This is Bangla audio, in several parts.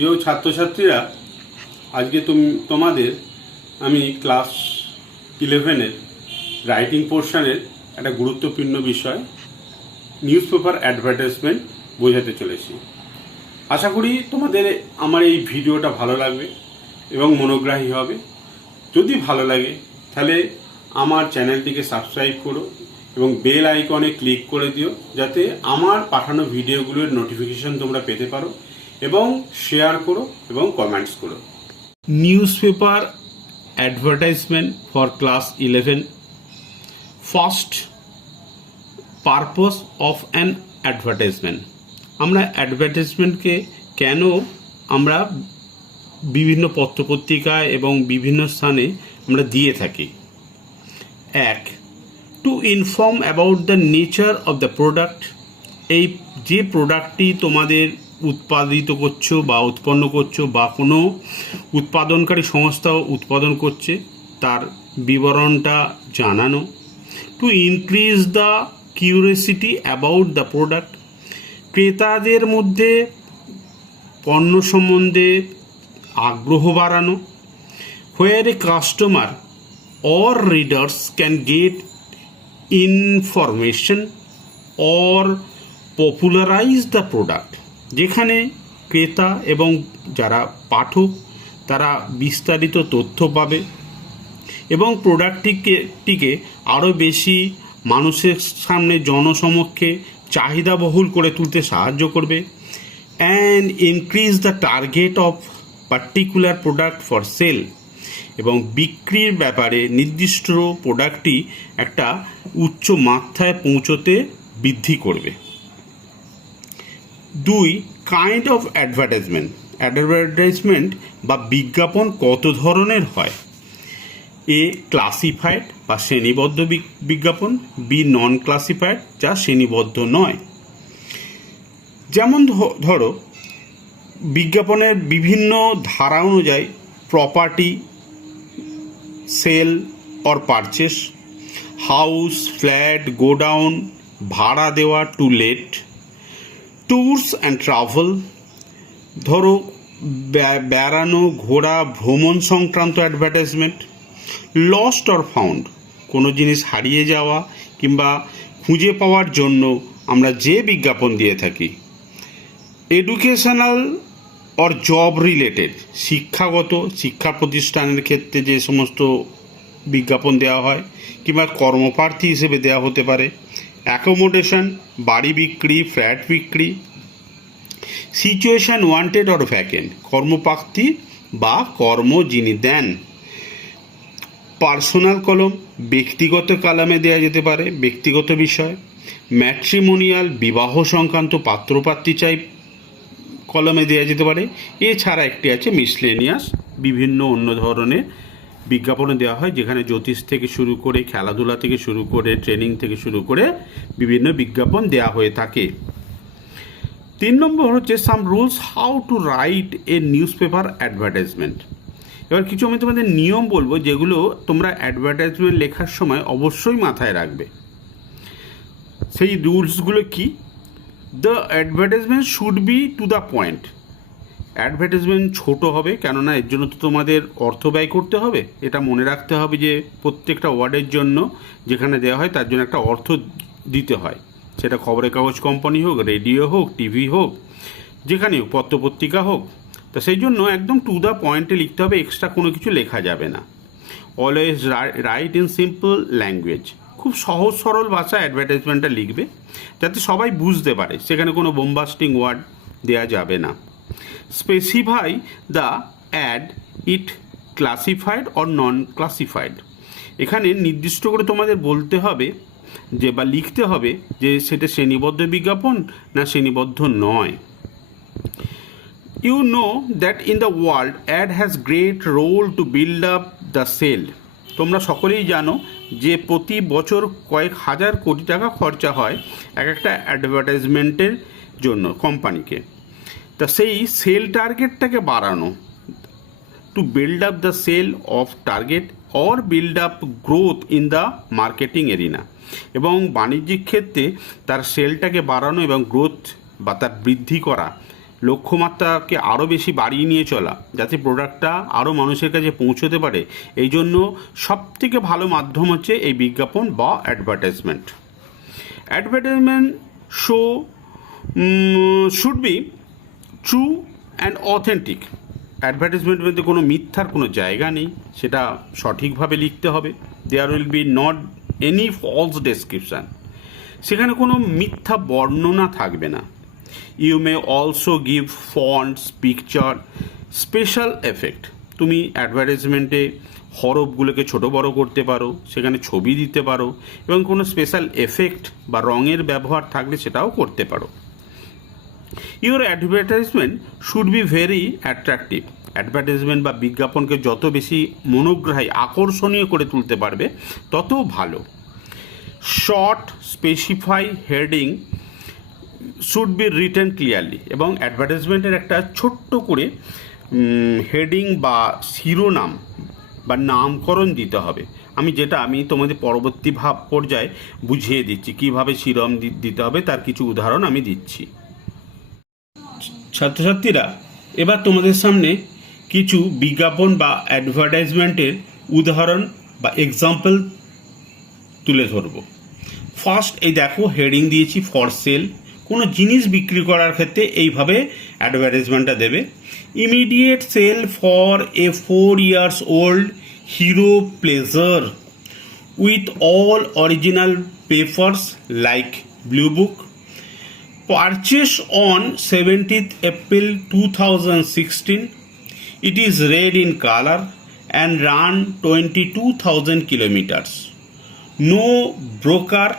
প্রিয় ছাত্রছাত্রীরা, আজকে তোমাদের আমি ক্লাস 11-এর রাইটিং পোর্শনের একটা গুরুত্বপূর্ণ বিষয় নিউজ পেপার অ্যাডভার্টাইজমেন্ট বোঝাতে চলেছি। আশা করি তোমাদের আমার এই ভিডিওটা ভালো লাগবে এবং মনোগ্রাহী হবে। যদি ভালো লাগে তাহলে আমার চ্যানেলটিকে সাবস্ক্রাইব করো এবং বেল আইকনে ক্লিক করে দিও, যাতে আমার পাঠানো ভিডিওগুলোর নোটিফিকেশন তোমরা পেতে পারো, এবং শেয়ার করো এবং কমেন্টস করো। News paper advertisement for class 11। First, purpose of an advertisement. আমরা অ্যাডভার্টাইজমেন্টকে কেন আমরা বিভিন্ন পত্রপত্রিকায় এবং বিভিন্ন স্থানে আমরা দিয়ে থাকি। এক, to inform about the nature of the product. এই যে প্রোডাক্টটি তোমাদের উৎপাদিত করছো বা উৎপন্ন করছো বা কোনো উৎপাদনকারী সংস্থা উৎপাদন করছে তার বিবরণটা জানানো। To increase the curiosity about the product. ক্রেতাদের মধ্যে পণ্য সম্বন্ধে আগ্রহ বাড়ানো। হোয়ার এ customer or readers can get information or popularize the product, যেখানে ক্রেতা এবং যারা পাঠক তারা বিস্তারিত তথ্য পাবে এবং প্রোডাক্টটিকে আরও বেশি মানুষের সামনে জনসমক্ষে চাহিদাবহুল করে তুলতে সাহায্য করবে। And increase the target of particular product for sale, এবং বিক্রির ব্যাপারে নির্দিষ্ট প্রোডাক্টটি একটা উচ্চ মাত্রায় পৌঁছতে বৃদ্ধি করবে। দুই, কাইন্ড অফ অ্যাডভার্টাইজমেন্ট। অ্যাডভার্টাইজমেন্ট বা বিজ্ঞাপন কত ধরনের হয়। এ, ক্লাসিফাইড বা শ্রেণীবদ্ধ বিজ্ঞাপন। বি, নন ক্লাসিফাইড যা শ্রেণীবদ্ধ নয়। যেমন ধরো, বিজ্ঞাপনের বিভিন্ন ধারা অনুযায়ী property, sale or purchase, house, flat, godown, ভাড়া দেওয়া, to let. Tours and travel, ধরো বেড়ানো, ঘোরা, ভ্রমণ সংক্রান্ত অ্যাডভার্টাইজমেন্ট। লস্ট অর ফাউন্ড, কোনো জিনিস হারিয়ে যাওয়া কিংবা খুঁজে পাওয়ার জন্য আমরা যে বিজ্ঞাপন দিয়ে থাকি। এডুকেশনাল অর জব রিলেটেড, শিক্ষাগত, শিক্ষা প্রতিষ্ঠানের ক্ষেত্রে যে সমস্ত বিজ্ঞাপন দেওয়া হয় কিংবা কর্মপ্রার্থী হিসেবে দেওয়া হতে পারে। অ্যাকোমোডেশন, বাড়ি বিক্রি, ফ্ল্যাট বিক্রি। সিচুয়েশন ওয়ান্টেড অর ভ্যাকেন্ট, কর্মপ্রার্থী বা কর্ম যিনি দেন। পার্সোনাল কলম, ব্যক্তিগত কলামে দেওয়া যেতে পারে, ব্যক্তিগত বিষয়। ম্যাট্রিমোনিয়াল, বিবাহ সংক্রান্ত পাত্রপাত্রী চাই কলমে দেওয়া যেতে পারে। এছাড়া একটি আছে মিসলেনিয়াস, বিভিন্ন অন্য ধরনের বিজ্ঞাপনে দেওয়া হয়, যেখানে জ্যোতিষ থেকে শুরু করে, খেলাধুলা থেকে শুরু করে, ট্রেনিং থেকে শুরু করে বিভিন্ন বিজ্ঞাপন দেওয়া হয়ে থাকে। 3 নম্বর হচ্ছে সাম rules how to write a news paper advertisement. এবার কিছু আমি তোমাদের নিয়ম বলবো, যেগুলো তোমরা অ্যাডভার্টাইজমেন্ট লেখার সময় অবশ্যই মাথায় রাখবে। সেই রুলসগুলো কি? The advertisement should be to the point. Advertisement ছোট হবে, কেননা এর জন্য তো তোমাদের অর্থ ব্যয় করতে হবে। এটা মনে রাখতে হবে যে প্রত্যেকটা ওয়ার্ডের জন্য যেখানে দেওয়া হয় তার জন্য একটা অর্থ দিতে হয়, সেটা খবরের কাগজ কোম্পানি হোক, রেডিও হোক, টিভি হোক, যেখানে হোক, পত্রপত্রিকা হোক। তো সেই জন্য একদম টু দ্য পয়েন্টে লিখতে হবে, এক্সট্রা কোনো কিছু লেখা যাবে না। Always right in simple language, খুব সহজ সরল ভাষায় অ্যাডভার্টাইজমেন্টটা লিখবে যাতে সবাই বুঝতে পারে, সেখানে কোনো বোম্বাস্টিং ওয়ার্ড দেওয়া যাবে না। Specify the ad, it classified or non classified. এখানে নির্দিষ্ট করে তোমাদের বলতে হবে যে বা লিখতে হবে যে সেটা শ্রেণীবদ্ধ বিজ্ঞাপন না শ্রেণীবদ্ধ নয়। You know that in the world ad has great role to build up the sale. তোমরা সকলেই জানো যে প্রতি বছর কয়েক হাজার কোটি টাকা খরচা হয় এক একটা অ্যাডভার্টাইজমেন্টের জন্য কোম্পানিকে। তা সেই সেল টার্গেটটাকে বাড়ানো, to build up the sale of target or build up growth in the marketing arena, এবং বাণিজ্যিক ক্ষেত্রে তার সেলটাকে বাড়ানো এবং গ্রোথ বা তার বৃদ্ধি করা লক্ষ্যমাত্রাকে আরও বেশি বাড়িয়ে নিয়ে চলা, যাতে প্রোডাক্টটা আরও মানুষের কাছে পৌঁছতে পারে। এই জন্য সবথেকে ভালো মাধ্যম হচ্ছে এই বিজ্ঞাপন বা advertisement. Advertisement show should be true and authentic. অ্যাডভার্টাইজমেন্টের মধ্যে কোনো মিথ্যার কোনো জায়গা নেই, সেটা সঠিকভাবে লিখতে হবে। There will be not any false description, সেখানে কোনো মিথ্যা বর্ণনা থাকবে না। You may also give fonts, picture, special effect. তুমি অ্যাডভার্টাইজমেন্টে হরফগুলোকে ছোট বড় করতে পারো, সেখানে ছবি দিতে পারো, এবং কোনো স্পেশাল এফেক্ট বা রঙের ব্যবহার থাকলে সেটাও করতে পারো। Your advertisement should be very attractive. Advertisement বা বিজ্ঞাপনকে যত বেশি মনোগ্রাহী, আকর্ষণীয় করে তুলতে পারবে তত ভালো। Short specify heading should be written clearly. এবং অ্যাডভার্টাইজমেন্টের একটা ছোট্ট করে হেডিং বা শিরোনাম বা নামকরণ দিতে হবে। আমি তোমাদের পরবর্তী পর্যায়ে বুঝিয়ে দিচ্ছি কীভাবে শিরোনাম দিতে হবে, তার কিছু উদাহরণ আমি দিচ্ছি। ছাত্রছাত্রীরা, এবার তোমাদের সামনে কিছু বিজ্ঞাপন বা অ্যাডভার্টাইজমেন্টের উদাহরণ বা এক্সাম্পল তুলে ধরব। ফার্স্ট, এই দেখো হেডিং দিয়েছি ফর সেল। কোনো জিনিস বিক্রি করার ক্ষেত্রে এইভাবে অ্যাডভার্টাইজমেন্টটা দেবে। Immediate sale for a 4 years old Hero Pleasure with all original papers like blue book. Purchase on 17th April 2016. It is red in color and run 22,000 kilometers. No broker,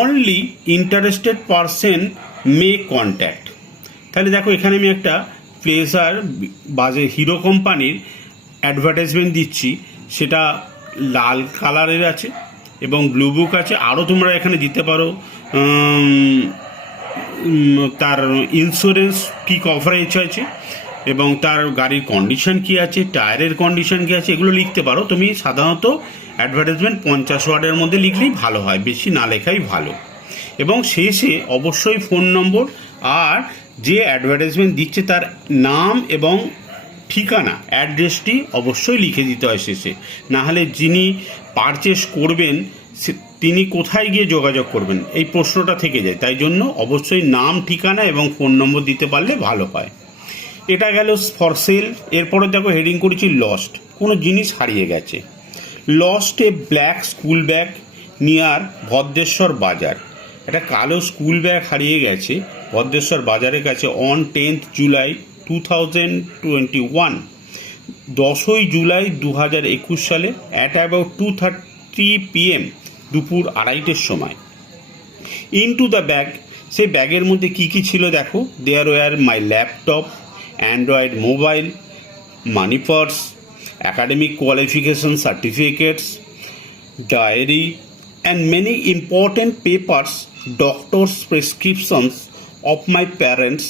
only interested person may contact. তাহলে দেখো এখানে আমি একটা প্লেজার বাজে হিরো কোম্পানির অ্যাডভার্টাইজমেন্ট দিচ্ছি, সেটা লাল কালারের আছে এবং ব্লু বুক আছে। আরও তোমরা এখানে দিতে পারো তার ইন্স্যুরেন্স কী কভারেজ আছে এবং তার গাড়ির কন্ডিশন কী আছে, টায়ারের কন্ডিশন কী আছে, এগুলো লিখতে পারো। তুমি সাধারণত অ্যাডভার্টাইজমেন্ট 50 ওয়ার্ডের মধ্যে লিখলেই ভালো হয়, বেশি না লেখাই ভালো। এবং শেষে অবশ্যই ফোন নম্বর আর যে অ্যাডভার্টাইজমেন্ট দিচ্ছে তার নাম এবং ঠিকানা, অ্যাড্রেসটি অবশ্যই লিখে দিতে হয় শেষে। নাহলে যিনি পারচেস করবেন তিনি কোথায় গিয়ে যোগাযোগ করবেন, এই প্রশ্নটা থেকে যায়। তাই জন্য অবশ্যই নাম, ঠিকানা এবং ফোন নম্বর দিতে পারলে ভালো হয়। এটা গেল ফর সেল। এরপরে দেখো হেডিং করেছি লস্ট, কোনো জিনিস হারিয়ে গেছে। Lost a black school bag near Bhadreswar Bazar. একটা কালো স্কুল ব্যাগ হারিয়ে গেছে ভদ্রেশ্বর বাজারের কাছে অন 10th July 2021, 10ই জুলাই 2021 সালে অ্যাট অ্যাবাউট 2:30 PM, দুপুর 2:30টার সময়। ইনটু দ্য ব্যাগ, সেই ব্যাগের মধ্যে কী কী ছিল দেখো। There were my laptop, Android mobile, money purse, academic qualification certificates, diary, and many important papers, doctor's prescriptions of my parents.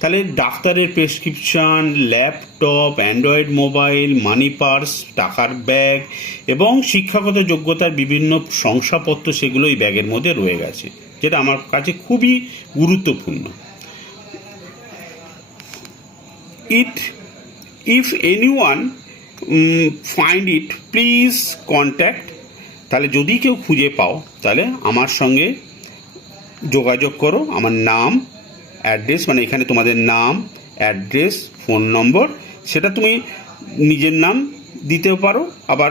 তাহলে ডাক্তারের prescription, laptop, Android mobile, money purse, টাকার ব্যাগ এবং শিক্ষাগত যোগ্যতার বিভিন্ন শংসাপত্র, সেগুলো এই ব্যাগের মধ্যে রয়ে গেছে, যেটা আমার কাছে খুবই গুরুত্বপূর্ণ। If anyone find it please contact. তাহলে যদি কেউ খুঁজে পাও তাহলে আমার সঙ্গে যোগাযোগ করো। আমার নাম, অ্যাড্রেস, মানে এখানে তোমাদের নাম, অ্যাড্রেস, ফোন নম্বর, সেটা তুমি নিজের নাম দিতেও পারো, আবার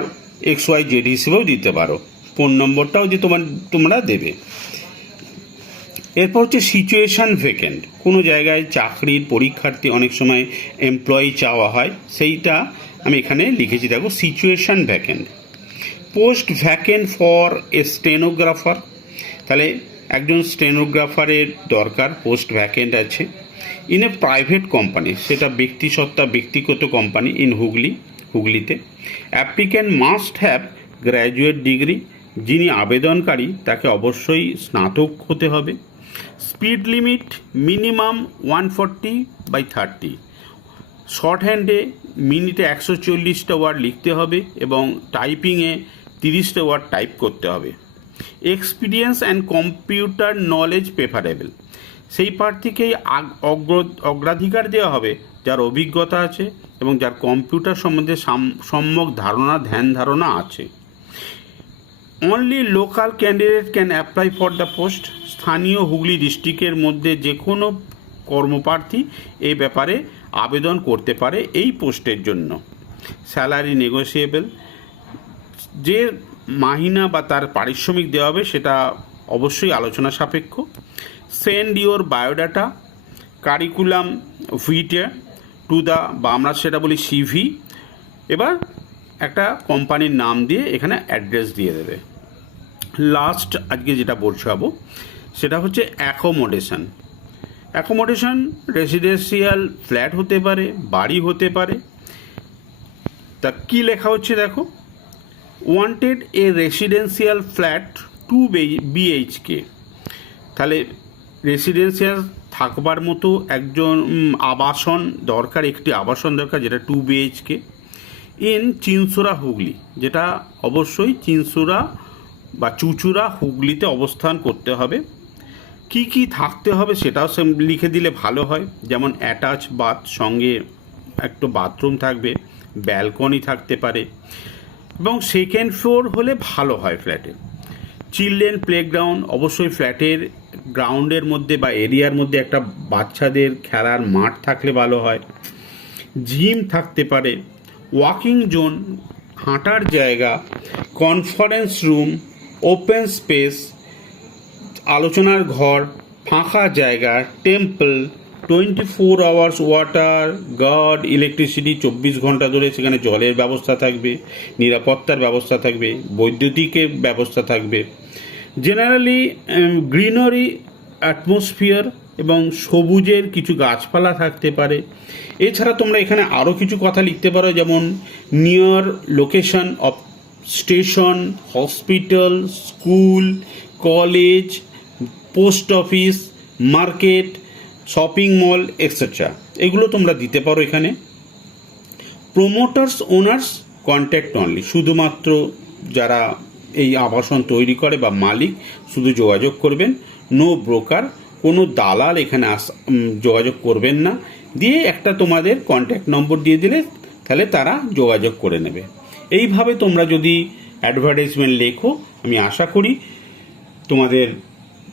XYZ হিসেবেও দিতে পারো। ফোন নম্বরটাও যে তোমরা দেবে। এরপর হচ্ছে সিচুয়েশান ভ্যাকেন্ট। কোনো জায়গায় চাকরির পরীক্ষার্থী অনেক সময় এমপ্লয়ি চাওয়া হয়, সেইটা আমি এখানে লিখেছি দেখো, situation vacant. Post vacant for a stenographer. তাহলে একজন স্টেনোগ্রাফারের দরকার, পোস্ট ভ্যাকেন্ট আছে। ইন এ প্রাইভেট কোম্পানি, সেটা ব্যক্তিগত কোম্পানি, ইন হুগলিতে। Applicant must have graduate degree. যিনি আবেদনকারী তাকে অবশ্যই স্নাতক হতে হবে। Speed limit minimum 140/30। শর্ট হ্যান্ডে মিনিটে 140টা ওয়ার্ড লিখতে হবে এবং টাইপিংয়ে 30টা ওয়ার্ড টাইপ করতে হবে। Experience and computer knowledge preferable. সেই প্রার্থীকেই অগ্রাধিকার দেওয়া হবে যার অভিজ্ঞতা আছে এবং যার কম্পিউটার সম্বন্ধে সম্যক ধ্যান ধারণা আছে। Only local candidate can apply for the post. স্থানীয় হুগলি ডিস্ট্রিক্টের মধ্যে যে কোনো কর্মপ্রার্থী এই ব্যাপারে আবেদন করতে পারে এই পোস্টের জন্য। স্যালারি নেগোসিয়েবল, যে মাহিনা বা তার পারিশ্রমিক দেওয়া হবে সেটা অবশ্যই আলোচনা সাপেক্ষ। সেন্ড ইওর বায়োডাটা কারিকুলাম ভিটে টু দ্য, বা আমরা সেটা বলি সিভি। এবার একটা কোম্পানির নাম দিয়ে এখানে অ্যাড্রেস দিয়ে দেবে। লাস্ট আজকে যেটা বোঝাবো সেটা হচ্ছে অ্যাকোমোডেশন। অ্যাকোমোডেশন রেসিডেন্সিয়াল ফ্ল্যাট হতে পারে, বাড়ি হতে পারে। তা কী লেখা হচ্ছে দেখো, wanted a residential flat 2 BHK। তাহলে রেসিডেন্সিয়াল থাকবার মতো একজন আবাসন দরকার, একটি আবাসন দরকার যেটা 2 BHK ইন চিনসুরা হুগলি, যেটা অবশ্যই চিনসুরা বা চুচুড়া হুগলিতে অবস্থান করতে হবে। কি কি থাকতে হবে সেটাও লিখে দিলে ভালো হয়, যেমন অ্যাটাচ বাথ, সঙ্গে একটু বাথরুম থাকবে, ব্যালকনি থাকতে পারে, এবং সেকেন্ড ফ্লোর হলে ভালো হয় ফ্ল্যাটে। চিলড্রেন প্লেগ্রাউন্ড, অবশ্যই ফ্ল্যাটের গ্রাউন্ডের মধ্যে বা এরিয়ার মধ্যে একটা বাচ্চাদের খেলার মাঠ থাকলে ভালো হয়। জিম থাকতে পারে, ওয়াকিং জোন, হাঁটার জায়গা, কনফারেন্স রুম, ওপেন স্পেস, আলোচনার ঘর, ফাঁকা জায়গা, temple, 24 hours water guard, electricity 24 ঘন্টা ধরে সেখানে জলের ব্যবস্থা থাকবে, নিরাপত্তার ব্যবস্থা থাকবে, বৈদ্যুতিকের ব্যবস্থা থাকবে। জেনারেলি গ্রিনারি অ্যাটমসফিয়ার এবং সবুজের কিছু গাছপালা থাকতে পারে। এছাড়া তোমরা এখানে আরও কিছু কথা লিখতে পারো, যেমন near location of station, hospital, school, college, post office, market, shopping mall etcetera, এগুলো তোমরা দিতে পারো এখানে। প্রোমোটার্স ওনার্স কন্ট্যাক্ট অনলি, শুধুমাত্র যারা এই আবাসন তৈরি করে বা মালিক শুধু যোগাযোগ করবেন। নো ব্রোকার, কোনো দালাল এখানে যোগাযোগ করবেন না। দিয়ে একটা তোমাদের কন্ট্যাক্ট নম্বর দিয়ে দিলে তাহলে তারা যোগাযোগ করে নেবে। এইভাবে তোমরা যদি অ্যাডভার্টাইজমেন্ট লেখো, আমি আশা করি তোমাদের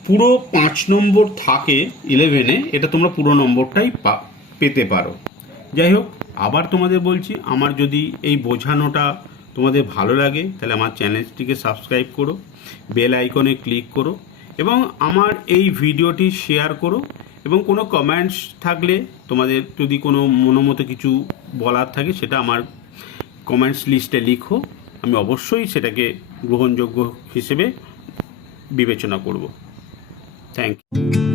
পুরো 5 নম্বর থাকে 11-এ, এটা তোমরা পুরো নম্বরটাই পেতে পারো। যাই হোক, আবার তোমাদের বলছি, আমার যদি এই বোঝানোটা তোমাদের ভালো লাগে তাহলে আমার চ্যানেলটিকে সাবস্ক্রাইব করো, বেল আইকনে ক্লিক করো এবং আমার এই ভিডিওটি শেয়ার করো। এবং কোনো কমেন্টস থাকলে, তোমাদের যদি কোনো মনোমতো কিছু বলার থাকে সেটা আমার কমেন্টস লিস্টে লিখো, আমি অবশ্যই সেটাকে গ্রহণযোগ্য হিসেবে বিবেচনা করব। Thank you.